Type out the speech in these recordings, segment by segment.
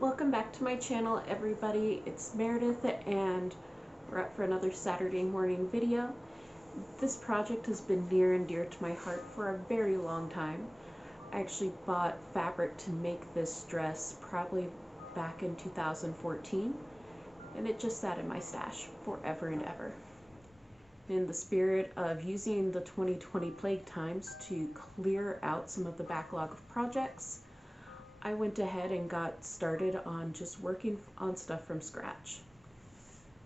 Welcome back to my channel, everybody. It's Meredith and we're up for another Saturday morning video. This project has been near and dear to my heart for a very long time. I actually bought fabric to make this dress probably back in 2014, and it just sat in my stash forever and ever. In the spirit of using the 2020 plague times to clear out some of the backlog of projects, I went ahead and got started on just working on stuff from scratch.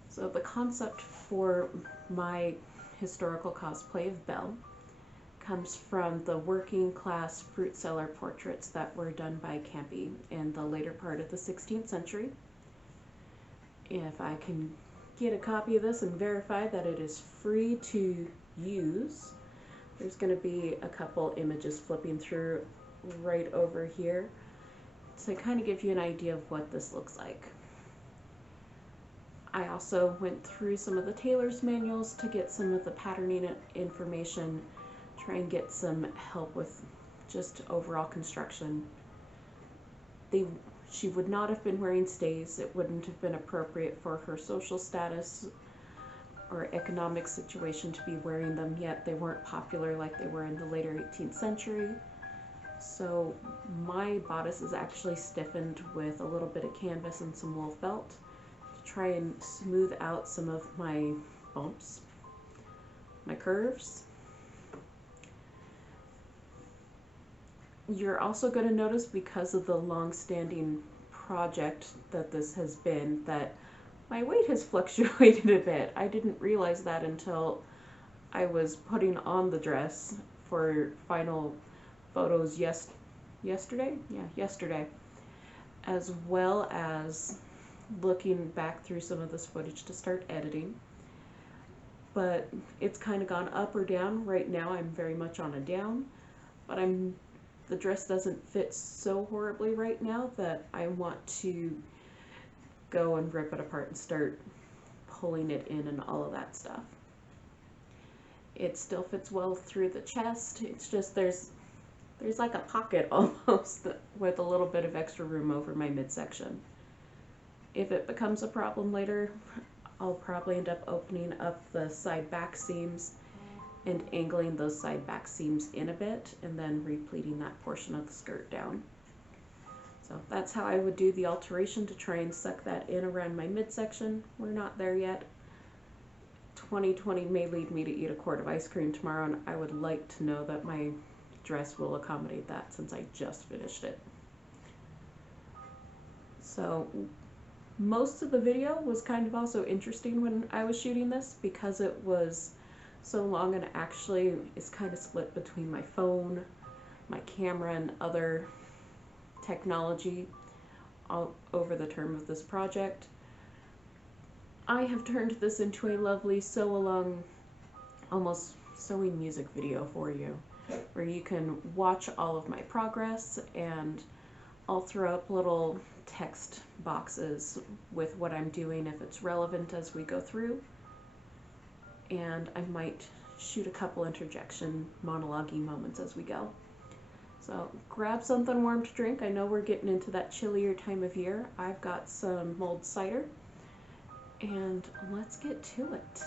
So the concept for my historical cosplay of Belle comes from the working class fruit seller portraits that were done by Campy in the later part of the 16th century. If I can get a copy of this and verify that it is free to use, there's going to be a couple images flipping through right over here to kind of give you an idea of what this looks like. I also went through some of the tailor's manuals to get some of the patterning information, try and get some help with just overall construction. She would not have been wearing stays. It wouldn't have been appropriate for her social status or economic situation to be wearing them, yet they weren't popular like they were in the later 18th century. So my bodice is actually stiffened with a little bit of canvas and some wool felt to try and smooth out some of my bumps, my curves. You're also going to notice, because of the long-standing project that this has been, that my weight has fluctuated a bit. I didn't realize that until I was putting on the dress for final photos yesterday, as well as looking back through some of this footage to start editing. But it's kind of gone up or down. Right now I'm very much on a down, but the dress doesn't fit so horribly right now that I want to go and rip it apart and start pulling it in and all of that stuff. It still fits well through the chest. It's just there's like a pocket almost with a little bit of extra room over my midsection. If it becomes a problem later, I'll probably end up opening up the side back seams and angling those side back seams in a bit and then repleating that portion of the skirt down. So that's how I would do the alteration to try and suck that in around my midsection. We're not there yet. 2020 may lead me to eat a quart of ice cream tomorrow, and I would like to know that my dress will accommodate that since I just finished it. So most of the video was kind of also interesting when I was shooting this, because it was so long and actually is kind of split between my phone, my camera, and other technology all over the term of this project. I have turned this into a lovely sew-along, almost sewing music video for you, where you can watch all of my progress, and I'll throw up little text boxes with what I'm doing if it's relevant as we go through, and I might shoot a couple interjection monologue-y moments as we go. So grab something warm to drink. I know we're getting into that chillier time of year. I've got some mulled cider, and let's get to it.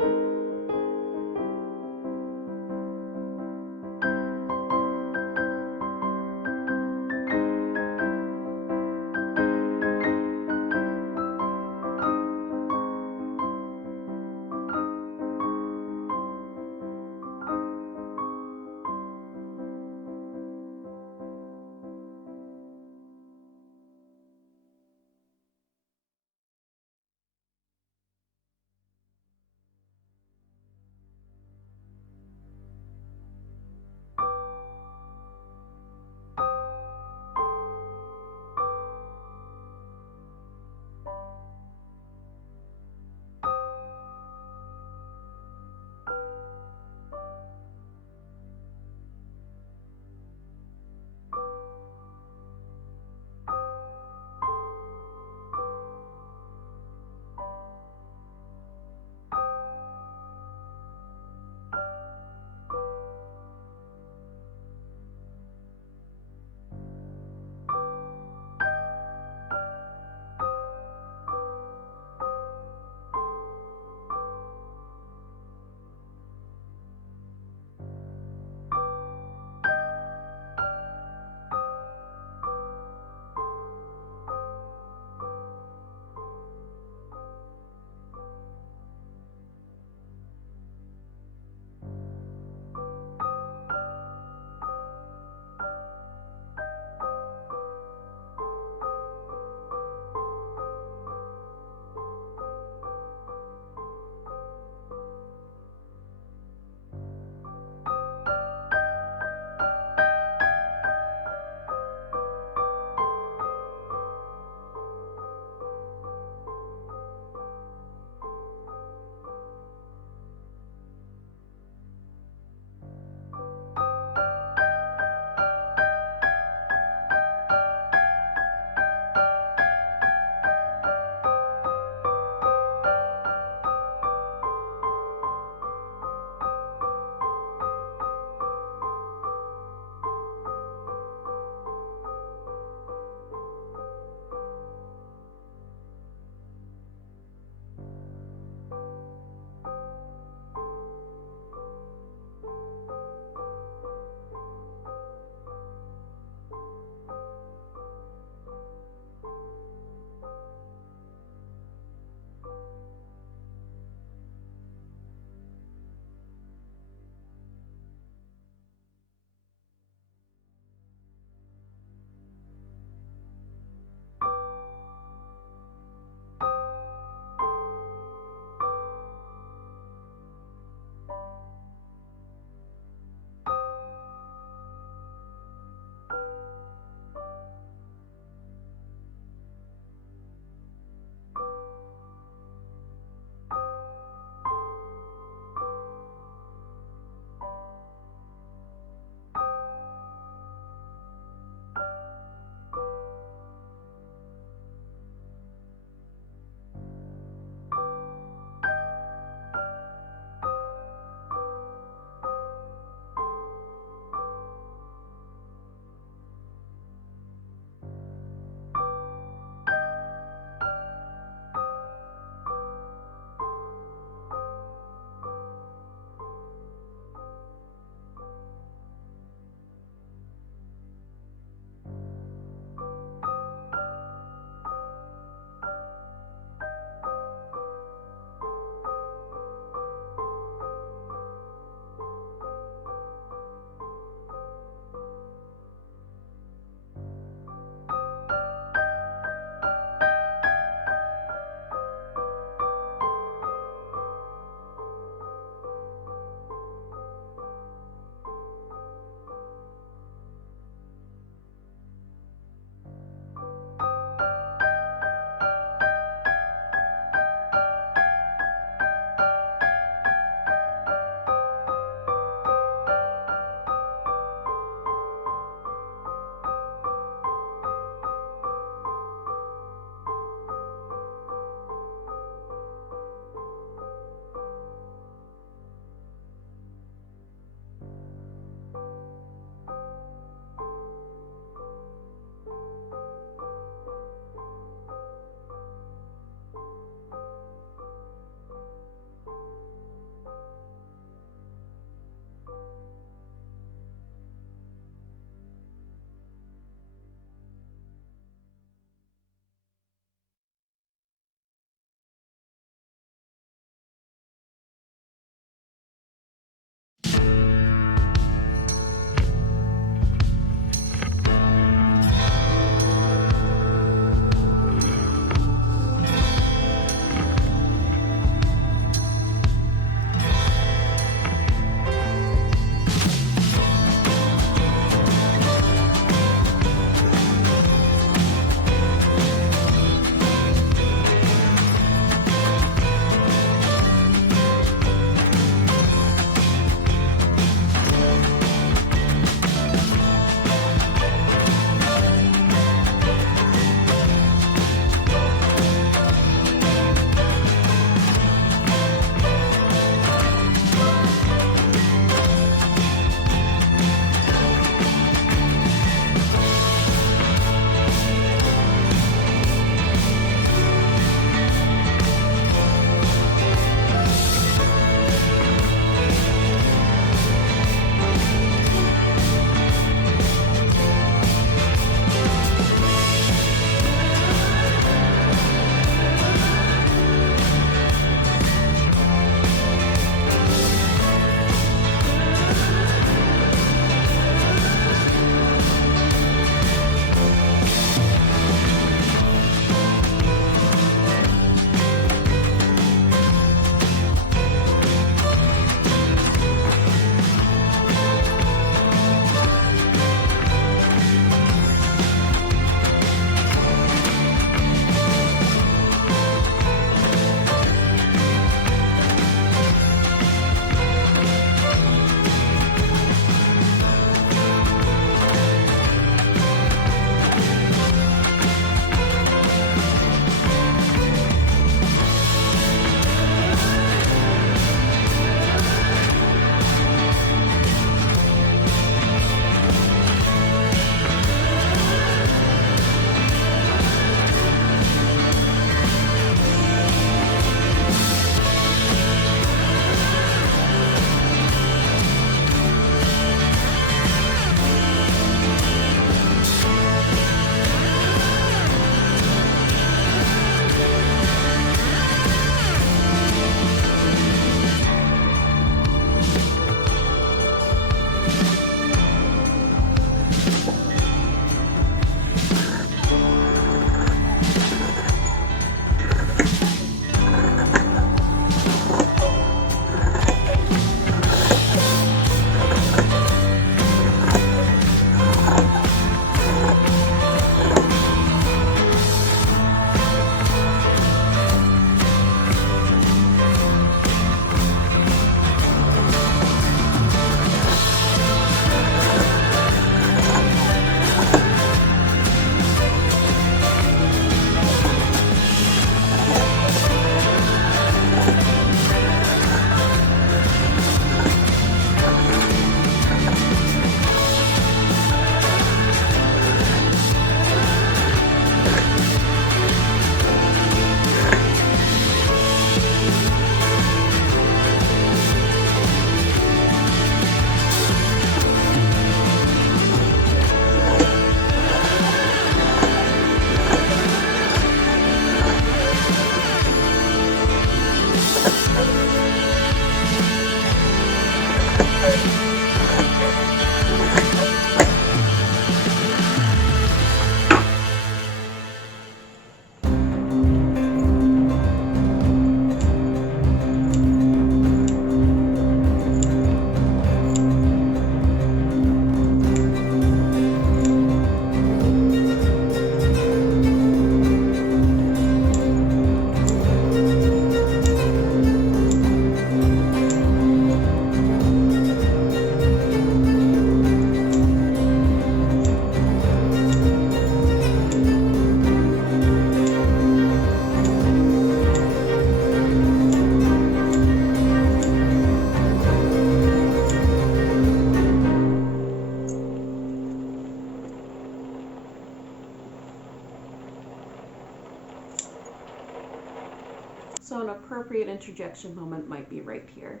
So an appropriate interjection moment might be right here.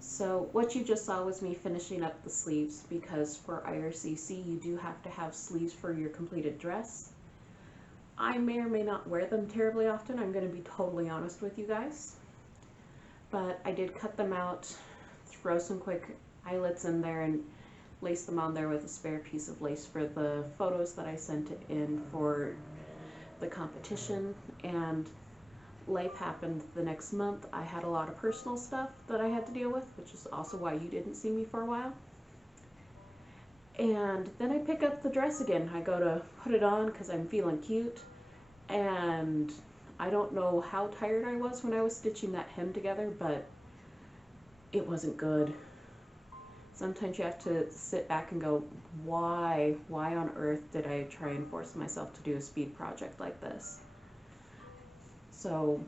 So what you just saw was me finishing up the sleeves, because for IRCC you do have to have sleeves for your completed dress. I may or may not wear them terribly often, I'm going to be totally honest with you guys. But I did cut them out, throw some quick eyelets in there, and lace them on there with a spare piece of lace for the photos that I sent in for the competition. And life happened the next month. I had a lot of personal stuff that I had to deal with, which is also why you didn't see me for a while. And then I pick up the dress again. I go to put it on because I'm feeling cute, and I don't know how tired I was when I was stitching that hem together, but it wasn't good. Sometimes you have to sit back and go, why on earth did I try and force myself to do a speed project like this? So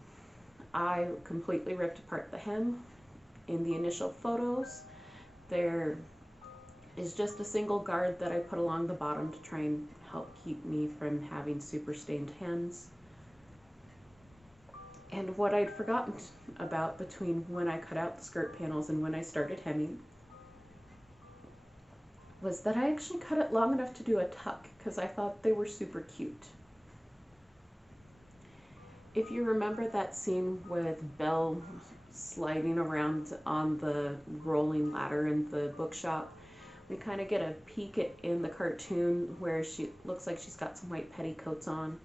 I completely ripped apart the hem. In the initial photos, there is just a single guard that I put along the bottom to try and help keep me from having super stained hems. And what I'd forgotten about between when I cut out the skirt panels and when I started hemming was that I actually cut it long enough to do a tuck, because I thought they were super cute. If you remember that scene with Belle sliding around on the rolling ladder in the bookshop, we kind of get a peek in the cartoon where she looks like she's got some white petticoats on.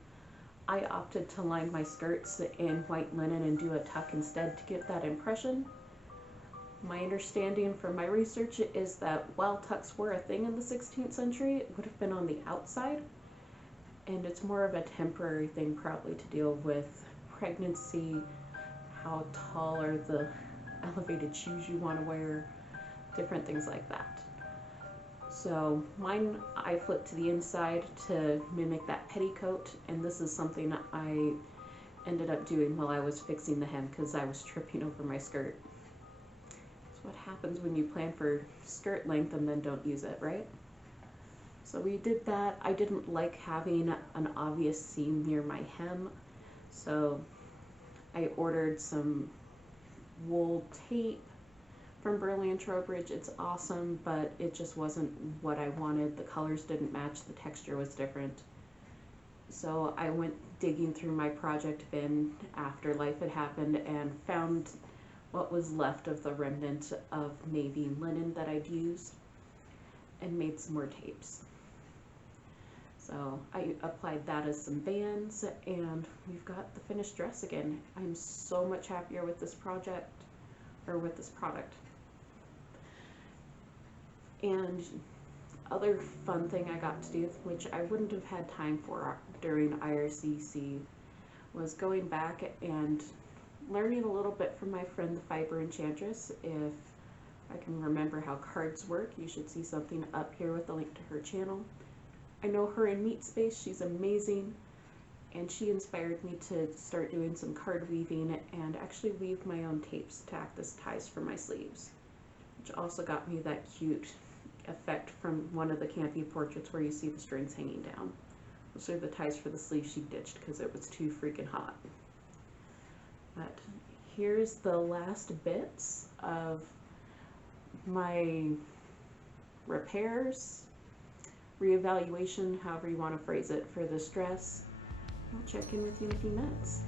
I opted to line my skirts in white linen and do a tuck instead to give that impression. My understanding from my research is that while tucks were a thing in the 16th century, it would have been on the outside. And it's more of a temporary thing probably to deal with pregnancy, how tall are the elevated shoes you want to wear, different things like that. So mine I flipped to the inside to mimic that petticoat, and this is something I ended up doing while I was fixing the hem because I was tripping over my skirt. That's what happens when you plan for skirt length and then don't use it, right? So we did that. I didn't like having an obvious seam near my hem, so I ordered some wool tape from Burley and Trowbridge. It's awesome, but it just wasn't what I wanted. The colors didn't match, the texture was different. So I went digging through my project bin after life had happened and found what was left of the remnant of navy linen that I'd used and made some more tapes. So I applied that as some bands, and we've got the finished dress again. I'm so much happier with this project, or with this product. And other fun thing I got to do, which I wouldn't have had time for during IRCC, was going back and learning a little bit from my friend the Fiber Enchantress. If I can remember how cards work, you should see something up here with a link to her channel. I know her in Meat Space, she's amazing, and she inspired me to start doing some card weaving and actually weave my own tapes to act as ties for my sleeves, which also got me that cute effect from one of the campy portraits where you see the strings hanging down. Those are the ties for the sleeves she ditched because it was too freaking hot. But here's the last bits of my repairs, reevaluation, however you want to phrase it, for this dress. I'll check in with you in a few minutes.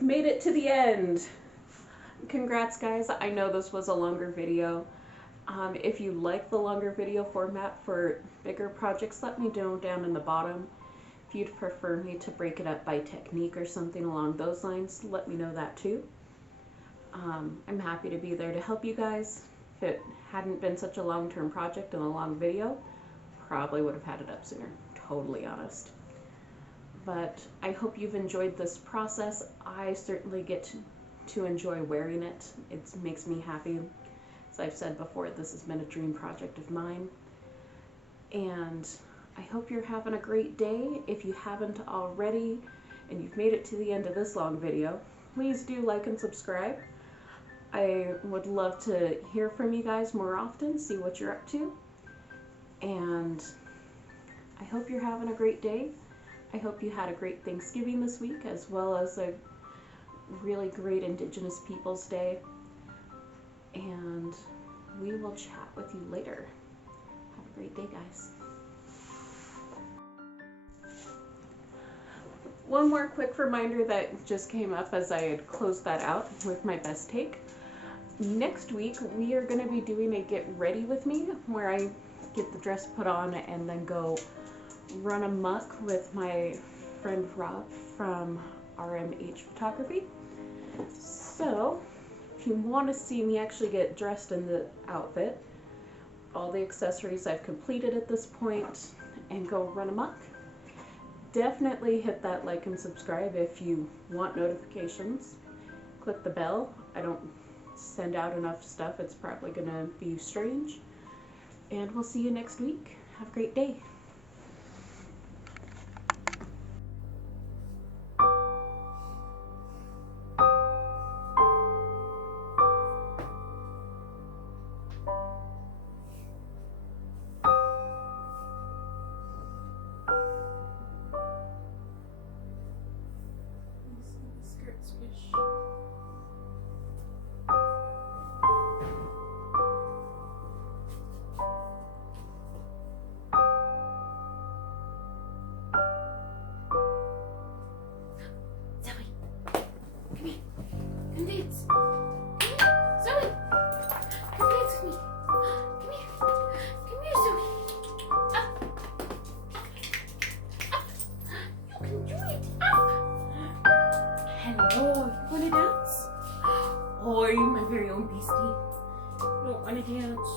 we've made it to the end. Congrats, guys. I know this was a longer video. If you like the longer video format for bigger projects, let me know down in the bottom. If you'd prefer me to break it up by technique or something along those lines, let me know that too. I'm happy to be there to help you guys. If it hadn't been such a long-term project and a long video, probably would have had it up sooner, totally honest. But I hope you've enjoyed this process. I certainly get to enjoy wearing it. It makes me happy. As I've said before, this has been a dream project of mine. And I hope you're having a great day. If you haven't already and you've made it to the end of this long video, please do like and subscribe. I would love to hear from you guys more often, see what you're up to. And I hope you're having a great day. I hope you had a great Thanksgiving this week, as well as a really great Indigenous Peoples Day. And we will chat with you later. Have a great day, guys. One more quick reminder that just came up as I had closed that out with my best take. Next week, we are going to be doing a get ready with me, where I get the dress put on and then go run amok with my friend Rob from RMH Photography. So, if you want to see me actually get dressed in the outfit, all the accessories I've completed at this point, and go run amok, definitely hit that like and subscribe if you want notifications. Click the bell. I don't send out enough stuff, it's probably gonna be strange. And we'll see you next week. Have a great day. Skirt squish. Come here. Come dance. Come here. Zoe. Come dance with me. Come here. Come here, Zoe. Up. Up. You can do it. Up. Hello. You want to dance? Oh, are you my very own beastie? You don't want to dance?